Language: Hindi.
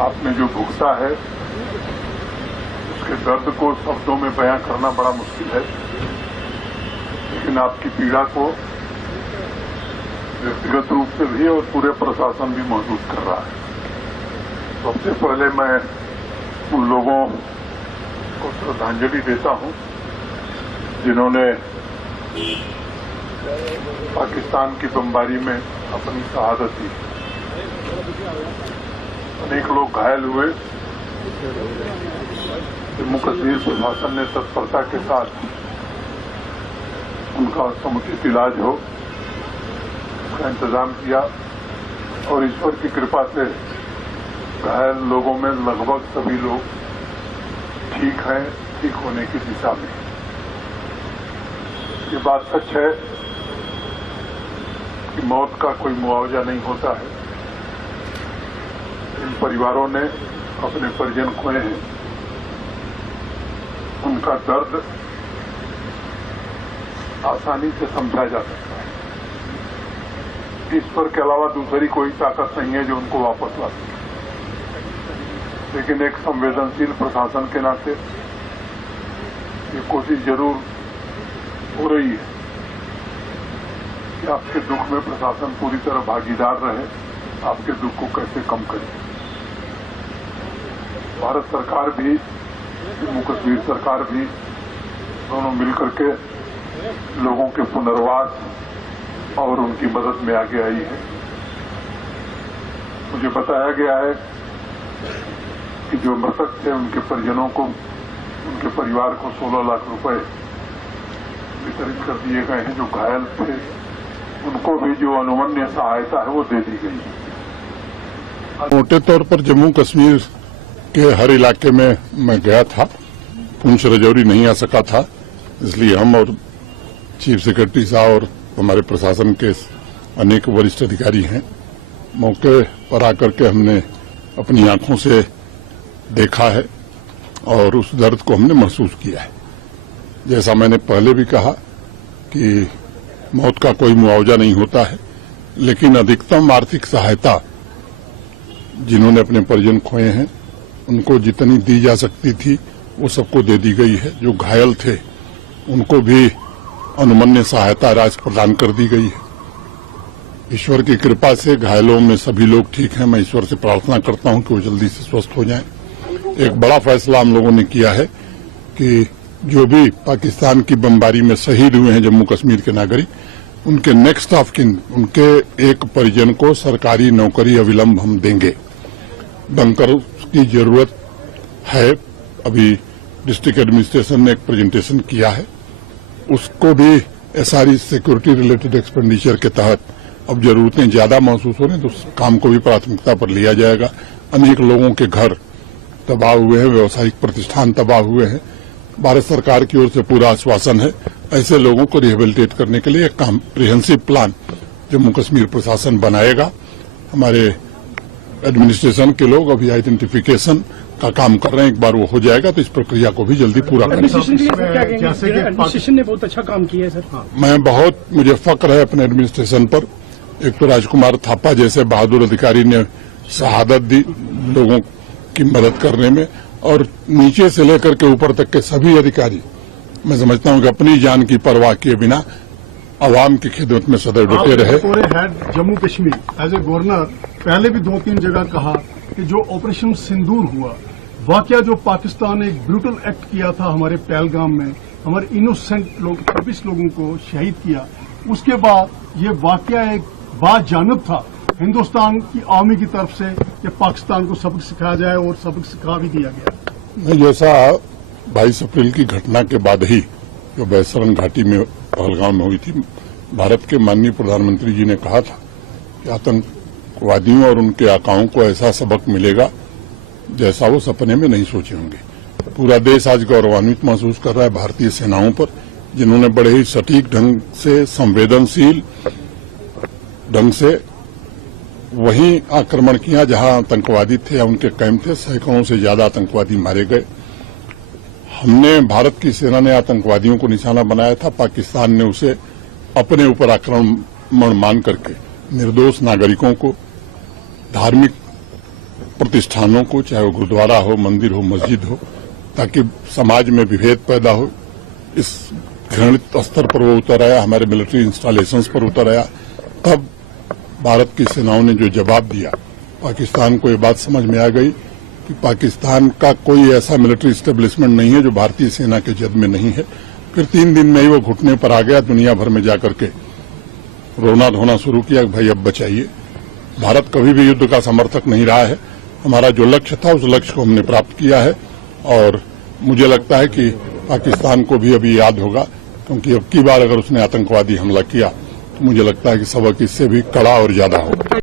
आपने जो भुगता है उसके दर्द को शब्दों में बयां करना बड़ा मुश्किल है, लेकिन आपकी पीड़ा को व्यक्तिगत रूप से भी और पूरे प्रशासन भी महसूस कर रहा है। सबसे पहले मैं उन लोगों को श्रद्धांजलि देता हूं जिन्होंने पाकिस्तान की बमबारी में अपनी शहादत दी। अनेक लोग घायल हुए। जम्मू कश्मीर प्रशासन ने तत्परता के साथ उनका समुचित इलाज हो उसका इंतजाम किया और ईश्वर की कृपा से घायल लोगों में लगभग सभी लोग ठीक हैं, ठीक होने की दिशा में। ये बात सच है कि मौत का कोई मुआवजा नहीं होता है। इन परिवारों ने अपने परिजन खोए हैं, उनका दर्द आसानी से समझा जा सकता है। ईश्वर के अलावा दूसरी कोई ताकत नहीं है जो उनको वापस ला सके, लेकिन एक संवेदनशील प्रशासन के नाते ये कोशिश जरूर हो रही है कि आपके दुख में प्रशासन पूरी तरह भागीदार रहे, आपके दुख को कैसे कम करे। भारत सरकार भी, जम्मू कश्मीर सरकार भी दोनों मिलकर के लोगों के पुनर्वास और उनकी मदद में आगे आई है। मुझे बताया गया है कि जो मृतक थे उनके परिजनों को, उनके परिवार को 16 लाख रुपए वितरित कर दिए गए हैं। जो घायल थे उनको भी जो अनुमन्य सहायता है वो दे दी गई है। मोटे तौर पर जम्मू कश्मीर के हर इलाके में मैं गया था। पुंछ राजौरी नहीं आ सका था, इसलिए हम और चीफ सेक्रेटरी साहब और हमारे प्रशासन के अनेक वरिष्ठ अधिकारी हैं। मौके पर आकर के हमने अपनी आंखों से देखा है और उस दर्द को हमने महसूस किया है। जैसा मैंने पहले भी कहा कि मौत का कोई मुआवजा नहीं होता है, लेकिन अधिकतम आर्थिक सहायता जिन्होंने अपने परिजन खोए हैं उनको जितनी दी जा सकती थी वो सबको दे दी गई है। जो घायल थे उनको भी अनुमन्य सहायता राशि प्रदान कर दी गई है। ईश्वर की कृपा से घायलों में सभी लोग ठीक हैं। मैं ईश्वर से प्रार्थना करता हूं कि वो जल्दी से स्वस्थ हो जाएं। एक बड़ा फैसला हम लोगों ने किया है कि जो भी पाकिस्तान की बमबारी में शहीद हुए हैं जम्मू कश्मीर के नागरिक, उनके नेक्स्ट ऑफ किन, उनके एक परिजन को सरकारी नौकरी अविलंब हम देंगे। बंकर की जरूरत है। अभी डिस्ट्रिक्ट एडमिनिस्ट्रेशन ने एक प्रेजेंटेशन किया है, उसको भी एसआरई सिक्योरिटी रिलेटेड एक्सपेंडिचर के तहत अब जरूरतें ज्यादा महसूस हो रही तो उस काम को भी प्राथमिकता पर लिया जाएगा। अनेक लोगों के घर तबाह हुए हैं, व्यावसायिक प्रतिष्ठान तबाह हुए हैं। भारत सरकार की ओर से पूरा आश्वासन है ऐसे लोगों को रिहेबिलिटेट करने के लिए एक कॉम्प्रिहेंसिव प्लान जम्मू कश्मीर प्रशासन बनाएगा। हमारे एडमिनिस्ट्रेशन के लोग अभी आइडेंटिफिकेशन का काम कर रहे हैं। एक बार वो हो जाएगा तो इस प्रक्रिया को भी जल्दी पूरा करेंगे। एडमिनिस्ट्रेशन ने बहुत अच्छा काम किया है सर। मुझे फक्र है अपने एडमिनिस्ट्रेशन पर। एक तो राजकुमार थापा जैसे बहादुर अधिकारी ने शहादत दी लोगों की मदद करने में, और नीचे से लेकर के ऊपर तक के सभी अधिकारी मैं समझता हूं कि अपनी जान की परवाह किए बिना आवाम की खिदमत में सदैव डटे रहे। पूरे head Jammu Kashmir as a governor पहले भी 2-3 जगह कहा कि जो ऑपरेशन सिंदूर हुआ, वाकया जो पाकिस्तान ने एक ब्रूटल एक्ट किया था हमारे पहलगाम में, हमारे इनोसेंट लोग 26 लोगों को शहीद किया, उसके बाद ये वाकया एक बाजानिब था हिंदुस्तान की आर्मी की तरफ से कि पाकिस्तान को सबक सिखाया जाए और सबक सिखा भी दिया गया। जैसा 22 अप्रैल की घटना के बाद ही जो बैसरन घाटी में पहलगाम में हुई थी, भारत के माननीय प्रधानमंत्री जी ने कहा था कि आतंकवादियों और उनके आकाओं को ऐसा सबक मिलेगा जैसा वो सपने में नहीं सोचे होंगे। पूरा देश आज गौरवान्वित महसूस कर रहा है भारतीय सेनाओं पर, जिन्होंने बड़े ही सटीक ढंग से, संवेदनशील ढंग से वहीं आक्रमण किया जहां आतंकवादी थे या उनके कैंप थे। सैकड़ों से ज्यादा आतंकवादी मारे गए। हमने, भारत की सेना ने आतंकवादियों को निशाना बनाया था, पाकिस्तान ने उसे अपने ऊपर आक्रमण मान करके निर्दोष नागरिकों को, धार्मिक प्रतिष्ठानों को, चाहे वो गुरुद्वारा हो, मंदिर हो, मस्जिद हो, ताकि समाज में विभेद पैदा हो। इस घृणित स्तर पर वो उतर आया, हमारे मिलिट्री इंस्टॉलेशंस पर उतर आया। तब भारत की सेनाओं ने जो जवाब दिया, पाकिस्तान को ये बात समझ में आ गई कि पाकिस्तान का कोई ऐसा मिलिट्री स्टेब्लिशमेंट नहीं है जो भारतीय सेना के जद में नहीं है। फिर 3 दिन में ही वो घुटने पर आ गया, दुनिया भर में जाकर के रोना धोना शुरू किया कि भाई अब बचाइए। भारत कभी भी युद्ध का समर्थक नहीं रहा है। हमारा जो लक्ष्य था उस लक्ष्य को हमने प्राप्त किया है और मुझे लगता है कि पाकिस्तान को भी अभी याद होगा, क्योंकि अब की बार अगर उसने आतंकवादी हमला किया तो मुझे लगता है कि सबक इससे भी कड़ा और ज्यादा होगा।